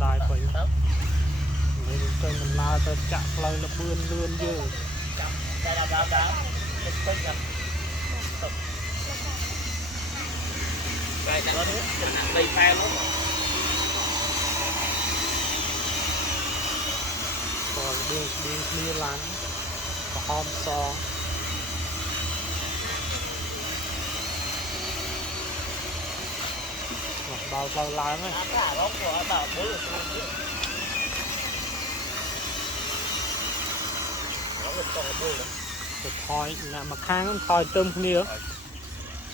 đài vậy mình coi mình la ta chặt lời là vươn vươn dữ đây nó đây phe luôn còn đi lắm có hôm so bao lâu lắm ấy thôi là mà khang thôi tôm kia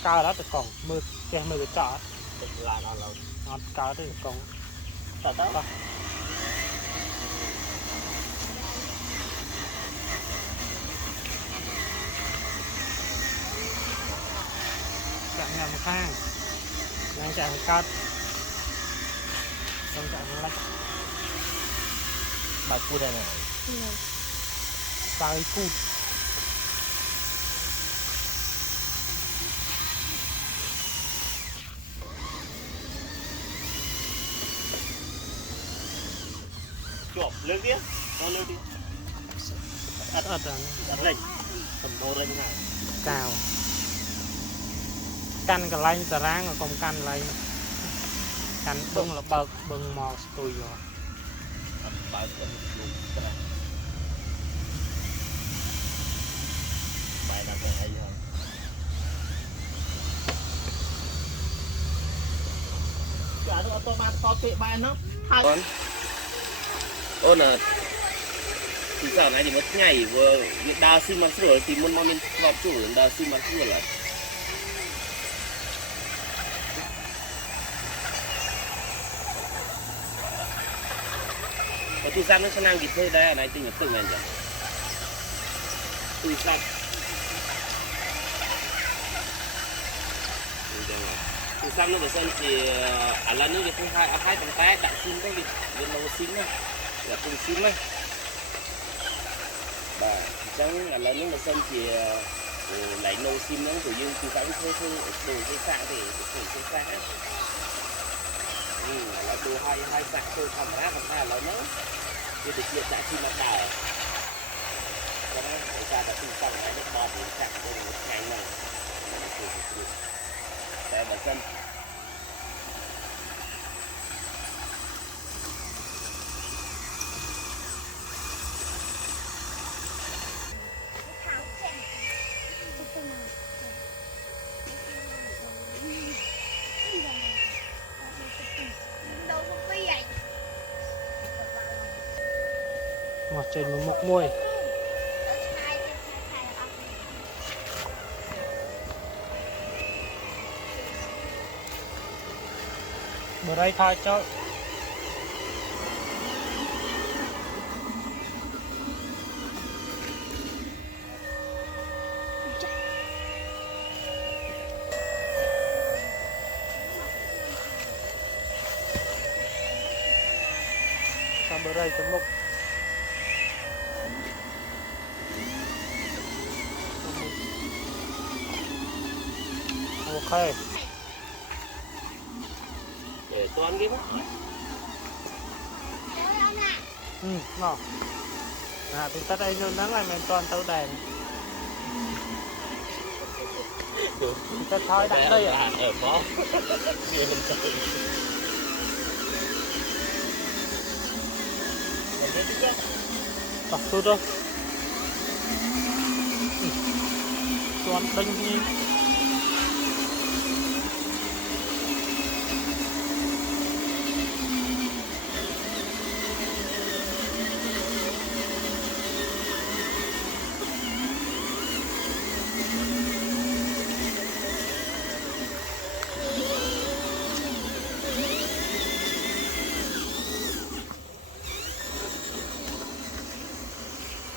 cao đó thì còn mưa che mưa cái trọ là nó ngon cao thì còn tao chạy nhà một khang đang chạy một cát đang chạy một lách bà cu đây này sai cút chuột lươn kia con lươn đi ắt lên cầm đồ lên này cào căn cái lạnh tà ráng còn căn lạnh căn bưng là bật bưng mò tùy rồi bài làm cái hay hơn cả nó automat to tệ bài nó hay ôn à thì giờ này thì mất nhảy vừa đào xin mà sửa thì muốn mong mình lọp chủ đào xin mà sửa lại và tôi sang nó sẽ năng kịp thôi đây này tình tự này nhỉ tôi sang tôi sang nó sân thì lần nữa thì không hai tầng tay đại xin có việc nó xin này là cùng xin này bà chẳng là lần nữa sân thì lấy nô xin nó của dương từ vãng thôi đồ cái xạ thì cái xạ là đồ hai xạ thôi thầm ra là nó thì được hiện tại khi mà đào cho nên người ta đã sinh xong cái nước bọt thì xạ cho nó nhanh này để bà dân mà trên một môi bữa đây thôi cho bữa đây có một ok để toán cái nó tôi tắt đây nó nắng lại mình toàn tàu đèn ta thôi đặt đây à ở có tập tôi thôi toàn đánh đi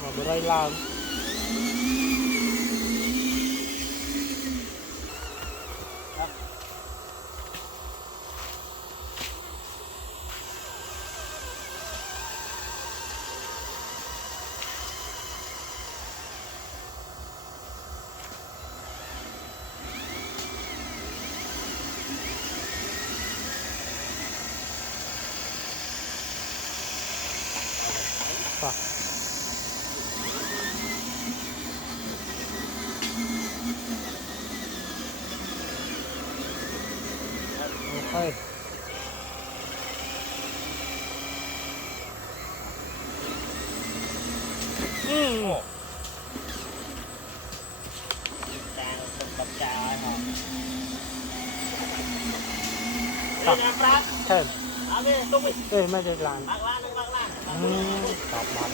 mà bữa đây làm Vâng. Ok. Đang tập trà hả? Vâng. Đây là Brad. Thêm. À, đây, tung đi. Đây mới được làm. Bác lan. Chọc bọt.